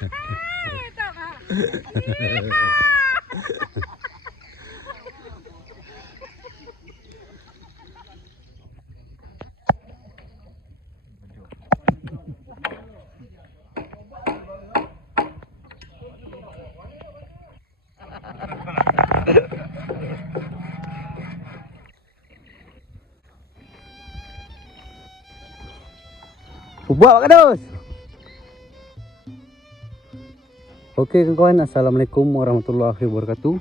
Buat Pak Kadus. Okey kawan-kawan, Assalamualaikum warahmatullahi wabarakatuh.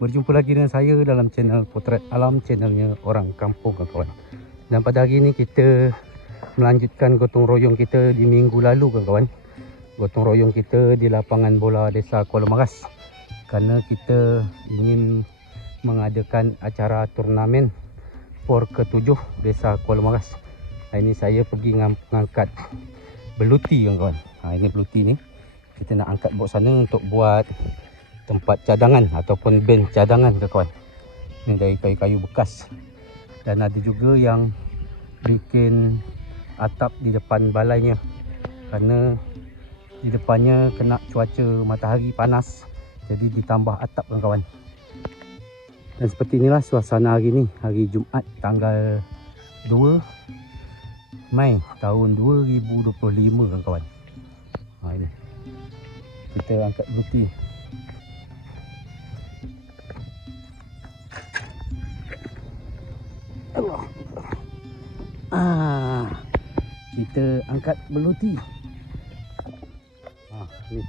Berjumpa lagi dengan saya dalam channel Potret Alam, channelnya Orang Kampung kawan-kawan. Dan pada hari ini kita melanjutkan gotong royong kita di minggu lalu kawan-kawan. Gotong royong kita di lapangan bola Desa Kuala Maras. Kerana kita ingin mengadakan acara turnamen POR ke-7 Desa Kuala Maras. Hari ni saya pergi ngam- ngangkat beluti kawan-kawan. Ha, ini beluti ni. Kita nak angkat bawa sana untuk buat tempat cadangan ataupun ben cadangan kawan-kawan. Ini dari kayu-kayu bekas. Dan ada juga yang bikin atap di depan balainya. Kerana di depannya kena cuaca matahari panas. Jadi ditambah atap kawan-kawan. Dan seperti inilah suasana hari ni. Hari Jumaat tanggal 2 Mei tahun 2025 kawan-kawan. Ha ini. Kita angkat buti. Allah. Ah. Kita angkat beluti. Ha ni.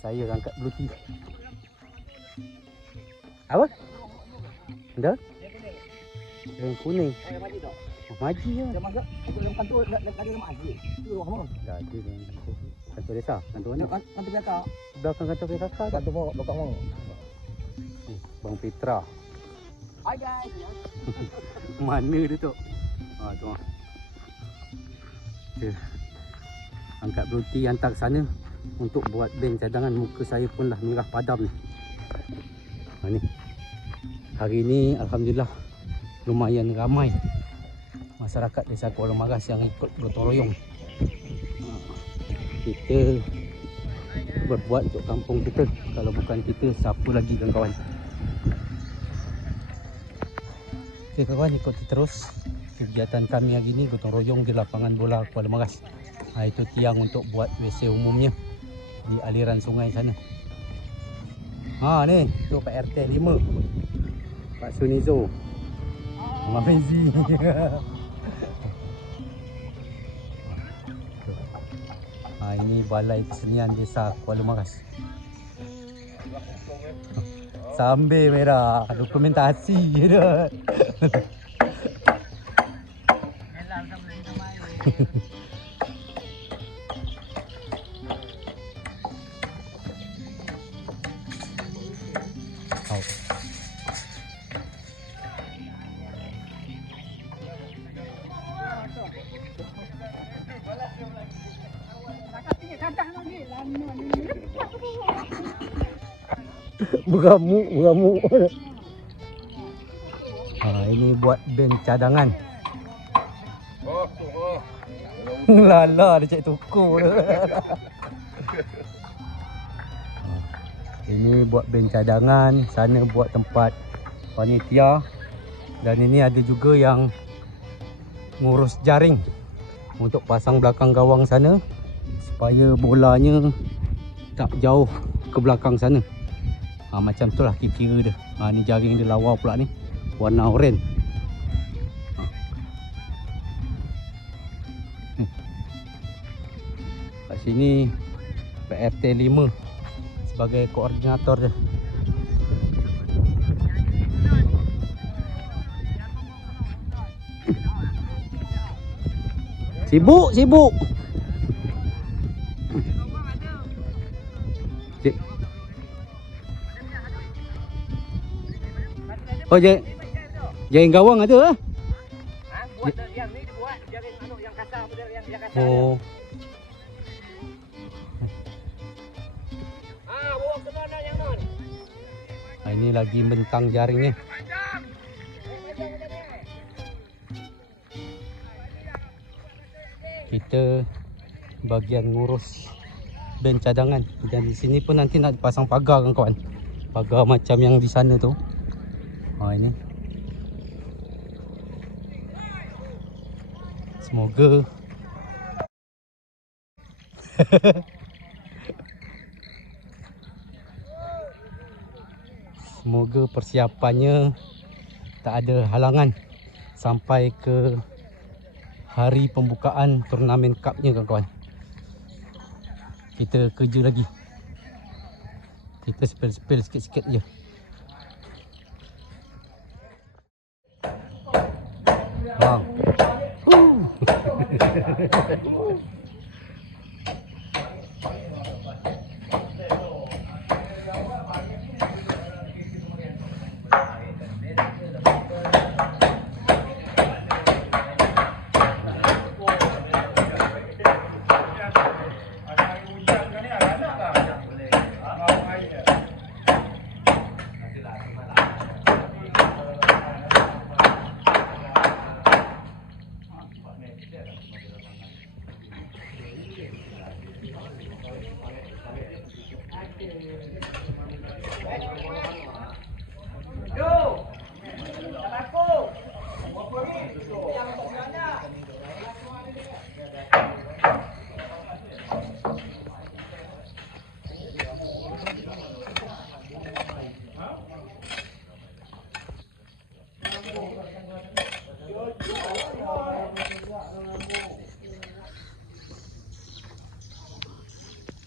Saya angkat beluti. Apa? Dah? Yang kuning. Eh, maju tak? Oh, Maji ya. Dia masuk, aku dalam kantor, nak ada maju. Tu rumah mana? Dah ada dalam kantor. Kantor desa. Kantor mana? Kan kantor belakang. Belakang kantor tak? Kantor bawah belakang mana? Eh, Bang Petra. Hai guys. Mana dia tu? Ha tu. ah. Kita angkat berhenti hantar ke sana untuk buat band cadangan muka saya pun dah merah padam ni. Ha ni. Hari ni alhamdulillah lumayan ramai masyarakat desa Kuala Maras yang ikut gotong royong. Kita berbuat untuk kampung kita. Kalau bukan kita siapa lagi kawan-kawan? Okey kawan ikuti terus kegiatan kami hari ni gotong royong di lapangan bola Kuala Maras. Ha, itu tiang untuk buat WC umumnya di aliran sungai sana. Ha ni tu Pak RT 5. Pak Sunizo. Mama Faizi. ha ini Balai Kesenian Desa Kuala Maras. Sambil merah dokumentasi je dah. Beramuk, beramuk. Ha, ini buat band cadangan. Lala dia cek dia. Ha, Ini buat band cadangan, sana buat tempat panitia. Dan ini ada juga yang ngurus jaring untuk pasang belakang gawang sana supaya bolanya tak jauh ke belakang sana. Ha, macam tu lah kira-kira dia. Ha, ni jaring dia lawa pula ni. Warna oranye. Ha. Hmm. Kat sini PRT 5 sebagai koordinator dia. Sibuk, sibuk. Oh, jaring, jaring gawang ada ah. Ha, buat yang ni buat jaring anu yang kasar yang yang kasar. Oh, Ah, bawa ke mana yang non? ah, ini lagi bentang jaringnya. Kita bagian ngurus band cadangan dan di sini pun nanti nak dipasang pagar kan kawan pagar macam yang di sana tu ha ini. Semoga. Semoga persiapannya tak ada halangan sampai ke hari pembukaan turnamen cupnya kawan-kawan. Kita kerja lagi. Kita spell-spell sikit-sikit je Bang.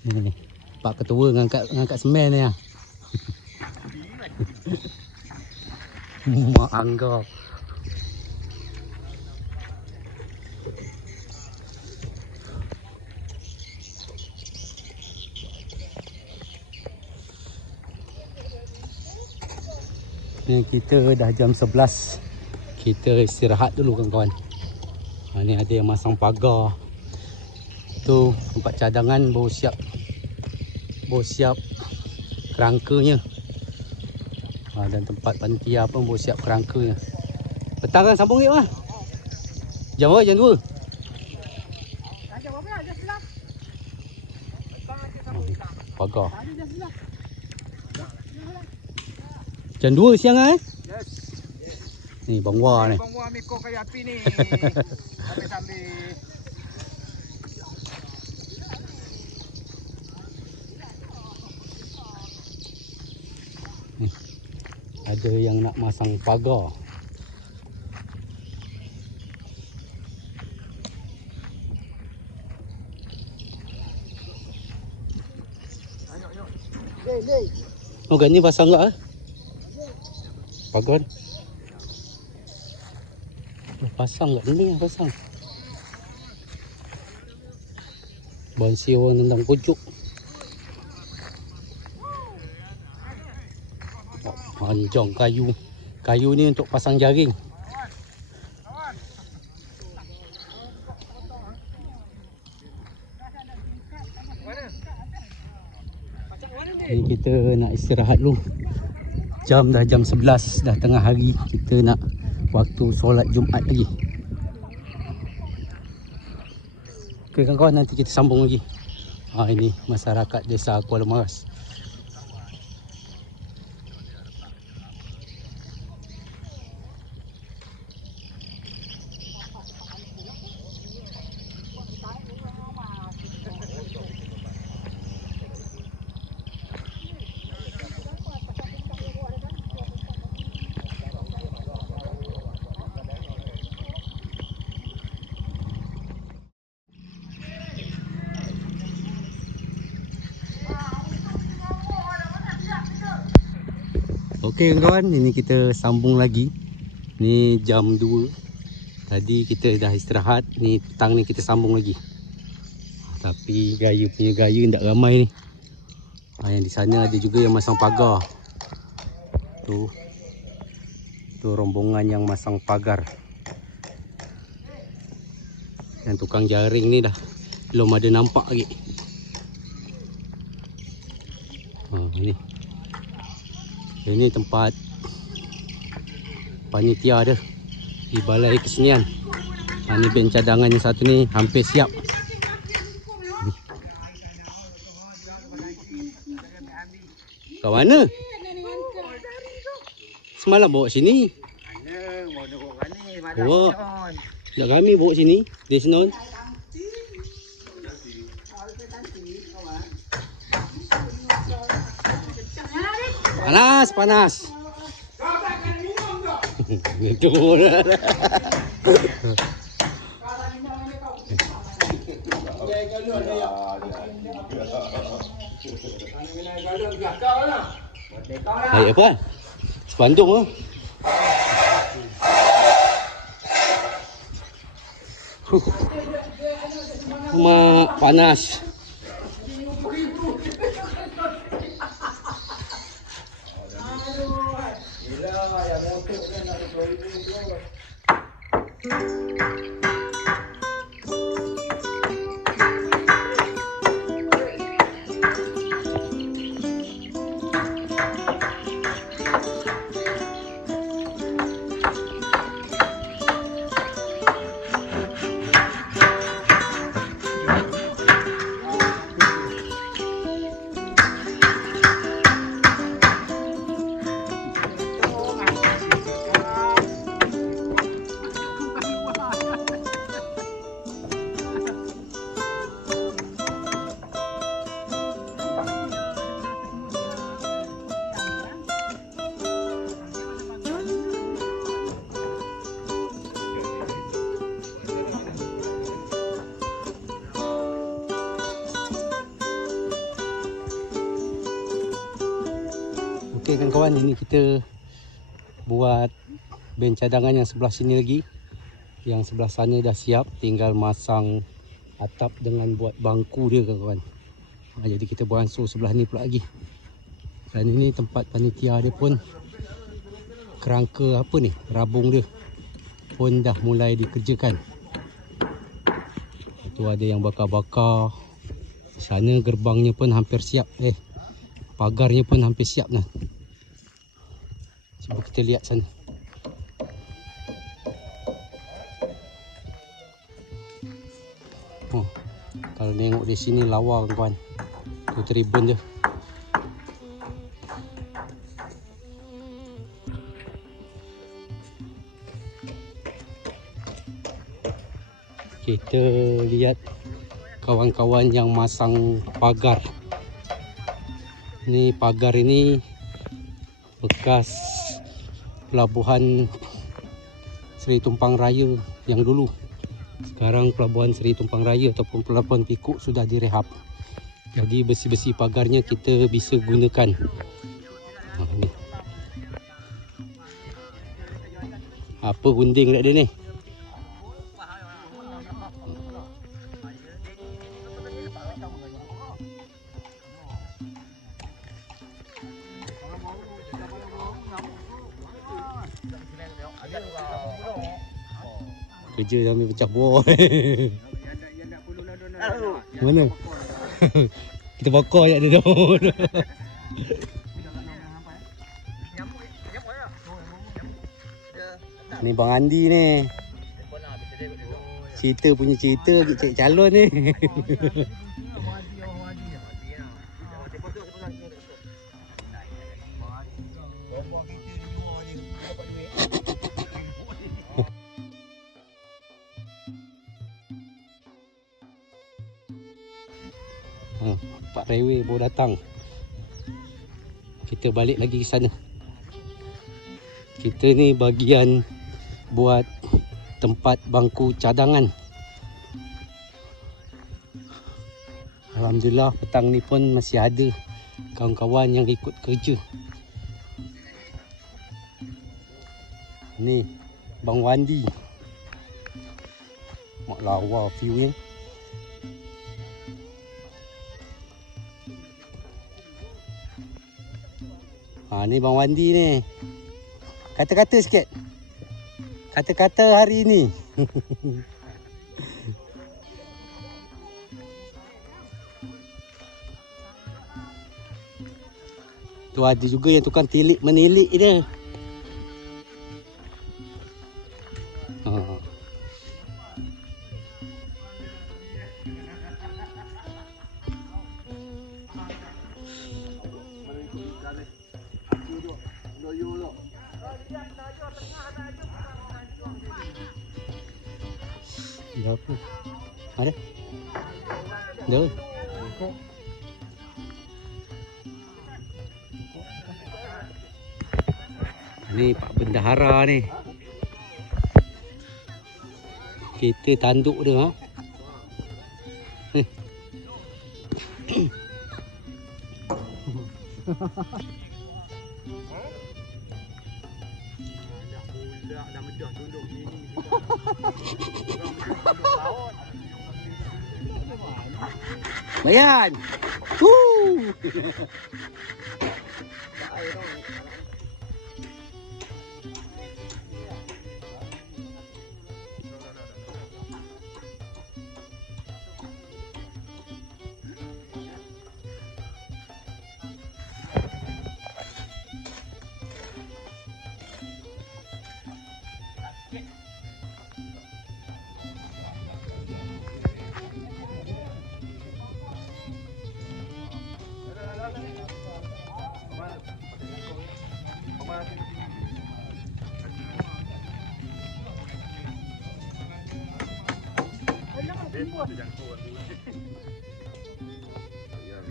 Ni ni. Pak ketua ngangkat ngangkat semen ni ah. Mak angga. Ni kita dah jam 11. Kita istirahat dulu kawan-kawan. Ha, ni ada yang masang pagar. Tu tempat cadangan baru siap baru siap kerangkanya. Ha, dan tempat pantia pun baru siap kerangkanya. Petang kan sambung ni mah. Jam berapa? Jam 2. Ada apa ya? Ada sebelah. Pagar. Jam 2 siang ah. Eh? Yes. Ni Bang Wah ni. Bang Wah mikro kayu api ni. Sambil-sambil. Ada yang nak masang pagar. Oh, kan ni pasang enggak ah? Pagar. ni. Oh, pasang enggak ni yang pasang. Bansi orang tentang pucuk. Panjang kayu. Kayu ni untuk pasang jaring. Mana? Macam mana ni? Ni kita nak istirahat dulu. Jam dah jam 11 dah tengah hari. Kita nak waktu solat Jumaat lagi. Okey kawan-kawan nanti kita sambung lagi. Ha ini masyarakat desa Kuala Maras. Okey kawan, ini kita sambung lagi. Ni jam 2. Tadi kita dah istirahat, ni petang ni kita sambung lagi. Tapi gaya punya gaya tak ramai ni. Ha, yang di sana ada juga yang masang pagar. Tu. Tu rombongan yang masang pagar. Yang tukang jaring ni dah belum ada nampak lagi. Ha, ini. Ini tempat panitia dia di balai kesenian. Ha, ni band cadangan yang satu ni hampir siap. Kat mana? Semalam bawa sini. Mana mau duduk kat ni? Mana Bawa. Sekejap kami bawa sini. Desnon. Panas, panas. Itu dah. Hai apa? Sepandung ah. Mak panas. Okey kawan-kawan ini kita buat ben cadangan yang sebelah sini lagi. Yang sebelah sana dah siap tinggal masang atap dengan buat bangku dia kawan-kawan. Ha, jadi kita beransur sebelah ni pula lagi. Dan ini tempat panitia dia pun kerangka apa ni? Rabung dia pun dah mulai dikerjakan. Tu ada yang bakar-bakar. Sana gerbangnya pun hampir siap. Eh, pagarnya pun hampir siap dah. Cuba kita lihat sana. Oh, kalau tengok di sini lawa kawan. Tu tribun dia. Kita lihat kawan-kawan yang masang pagar. Ni pagar ini bekas pelabuhan Seri Tumpang Raya yang dulu. Sekarang pelabuhan Seri Tumpang Raya ataupun pelabuhan Pikuk sudah direhab. Jadi besi-besi pagarnya kita bisa gunakan. Apa gunting kat dia ni? Kerja sambil pecah buah. Mana? Kita bakar je ada daun. Ni Bang Andi ni. Cerita punya cerita lagi cek calon ni. Datang. Kita balik lagi ke sana. Kita ni bagian buat tempat bangku cadangan. Alhamdulillah petang ni pun masih ada kawan-kawan yang ikut kerja. Ni Bang Wandi. Mak lawa view ni. Ni Bang Wandi ni. Kata-kata sikit. Kata-kata hari ni. tu ada juga yang tukang tilik menilik dia. Ni Pak Bendahara ni. Kita tanduk dia ha. Bayan. Woo!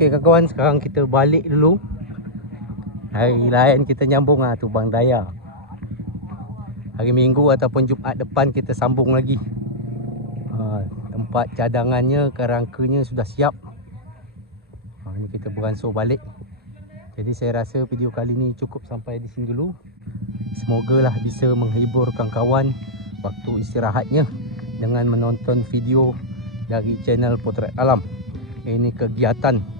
Okey kawan-kawan, sekarang kita balik dulu. Hari lain kita nyambung ah tu Bang Daya. Hari Minggu ataupun Jumaat depan kita sambung lagi. Ha, tempat cadangannya, kerangkanya sudah siap. Ha, ini kita beransur balik. Jadi saya rasa video kali ni cukup sampai di sini dulu. Semogalah bisa menghibur kawan-kawan waktu istirahatnya dengan menonton video dari channel Potret Alam. Ini kegiatan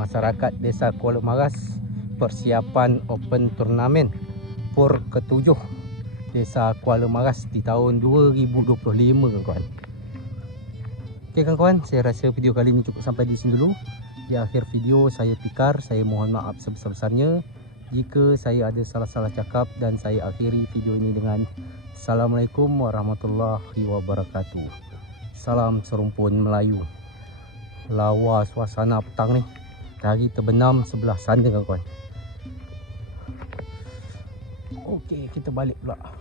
masyarakat Desa Kuala Maras persiapan Open Turnamen PUR ke-7 Desa Kuala Maras di tahun 2025 kawan-kawan. Okey kawan-kawan, saya rasa video kali ini cukup sampai di sini dulu. Di akhir video saya Pikar, saya mohon maaf sebesar-besarnya jika saya ada salah-salah cakap dan saya akhiri video ini dengan Assalamualaikum warahmatullahi wabarakatuh. Salam serumpun Melayu. Lawa suasana petang ni. Dari terbenam sebelah sana kawan-kawan. Okey, kita balik pula.